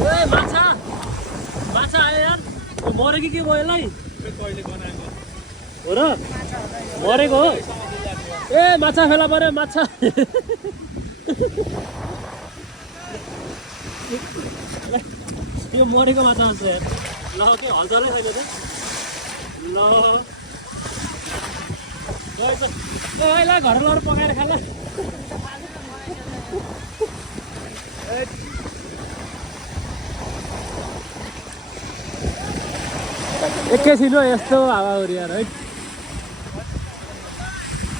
ए माछा माछा आयो यार मरेको के भयो यसलाई हो र मरेको हो ए माछा फेला पर्यो माछा यो मरेको माछा हुन्छ यार ल के हल्चलै छैन त ल ल घर लर पकाएर खाला एकैछिन हो यस्तो हावाहुरी यार है